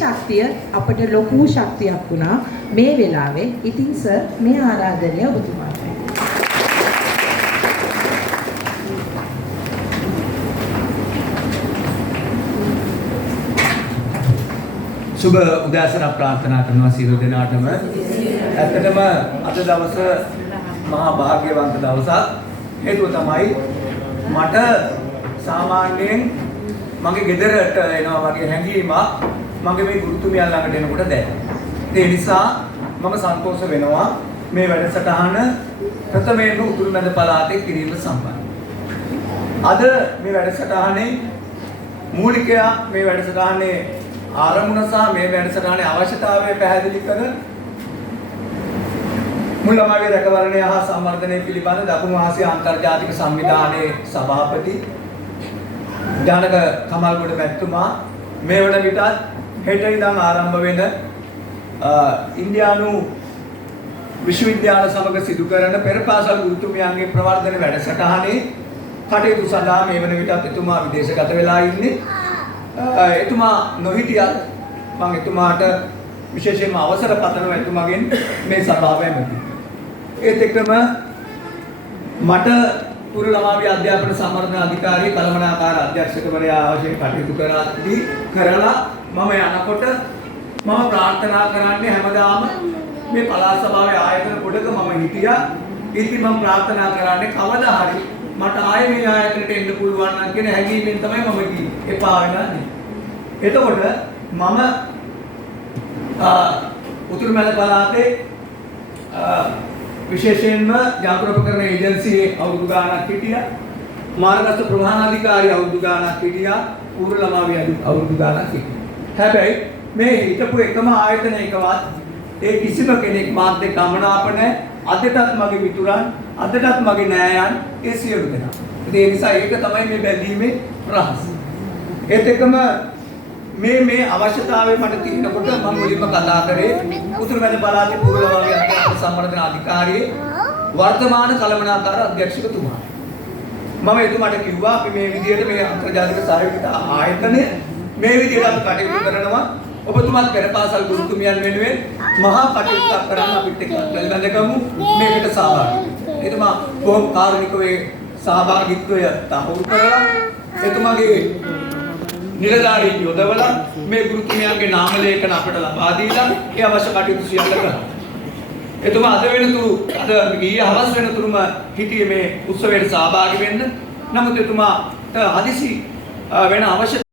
ශක්තිය අපට ලොකු ශක්තියක් වුණා මේ වෙලාවේ. ඉතින් සර් මේ ආරාධනය ඔබතුමාට. සුබ උදෑසන ප්‍රාර්ථනා කරනවා සියලු දෙනාටම. ඇත්තටම අද දවස මහා භාග්‍යවන්ත දවසක්. හේතුව තමයි මට සාමාන්‍යයෙන් මගේ ගෙදරට එනවා වගේ හැඟීමක් මගේ මේ ගුරුතුමියන් ළඟට එනකොට දැනෙනවා. ඒ නිසා මම සන්තෝෂ වෙනවා මේ වැඩසටහන ප්‍රථමයෙන්ම උතුරු මැද පළාතේ කිරීම සම්බන්ධව. අද මේ වැඩසටහනේ මූලිකයා මේ වැඩසටහනේ ආරමුණ සහ මේ වැඩසටහනේ අවශ්‍යතාවය පැහැදිලි කර මුල් ළමාගේ රැකවරණය හා සංවර්ධනය පිළිබඳ දකුණු ආසියා අන්තර්ජාතික සංවිධානයේ සභාපති ජනක කමල්ගොඩ මැතිතුමා මේ වන විටත් හෙට ඉඳන් ආරම්භ වෙන ඉන්දියානු විශ්වවිද්‍යාල සමග සිදු කරන පෙරපාසල් ගුරුතුමියන්ගේ ප්‍රවර්ධන වැඩසටහනේ කටයුතු සඳහා මේ වන විටත් එතුමා විදේශගත වෙලා ඉන්නේ. එතුමා නොහිටියත් මම එතුමාට විශේෂයෙන්ම අවසර පතනවා එතුමාගෙන් මේ සභාව ඇමති. ඒත් එක්කම මට පුර ළමාවි අධ්‍යාපන සම්වර්ධන අධිකාරිය කළමනාකාර අධ්‍යක්ෂකවරයා අවශ්‍ය කටයුතු කරලා මම යනකොට මම ප්‍රාර්ථනා කරන්නේ හැමදාම මේ පළාත් සභාවේ ආයතන කොටක මම හිටියා. ඉතින් මම ප්‍රාර්ථනා කරන්නේ කවදා හරි මට ආයෙ මේ ආයතනට එන්න පුළුවන් නම් කියන හැඟීමෙන් තමයි මම ගියේ. එපා වෙලා නේ. එතකොට මම උතුරු මැද පළාතේ විශේෂයෙන්ම ජාගෘතකරණ ඒජන්සියේ අවුරුදු ගාණක් හිටියා. මාර්ගස්ථ ප්‍රධානාධිකාරී අවුරුදු ගාණක් හිටියා. පූර්ව ළමාවිය අවුරුදු ගාණක් හිටියා. හැබැයි මේ හිටපු එකම ආයතනයකවත් ඒ කිසිම කෙනෙක් මාත් එක්ක අමනාප නැහැ. අදටත් මගේ මිතුරන්, අදටත් මගේ නෑයන් ඒ සියලු දෙනා. ඒ නිසා ඒක තමයි මේ බැඳීමේ රහස. ඒත් එක්කම මේ අවශ්‍යතාවය මට තියෙනකොට මම මුලින්ම කතා කරේ උතුරු මැද පළාතේ පූර්ව ළමාවිය අධ්‍යාපන සම්වර්ධන අධිකාරියේ වර්තමාන කළමනාකාර අධ්‍යක්ෂකතුමා. මම එතුමාට කිව්වා අපි මේ විදිහට මේ අන්තර්ජාතික සහයෝගිත ආයතනය මේ විදිහට අපි කටයුතු කරනවා. ඔබතුමාත් පෙරපාසල් ගුරුතුමියන් වෙනුවෙන් මහා කටයුත්තක් කරන්න අපිත් එක්ක වැළඳගමු මේකට සහභාගී වෙන්න. එතුමා බොහොම කාරුණිකව සහභාගීත්වය තහවුරු කරලා එතුමාගේ නිලධාරීන් යොදවලා මේ ගුරුතුමියන්ගේ නාම ලේඛන අපට ලබා දීලා ඒ අවශ්‍ය කටයුතු සියල්ල කළා. එතුමා අද ඊයේ හවස වෙනතුරුම හිටියේ මේ උත්සවයට සහභාගී වෙන්න. නමුත් එතුමාට හදිසි වෙන අවශ්‍ය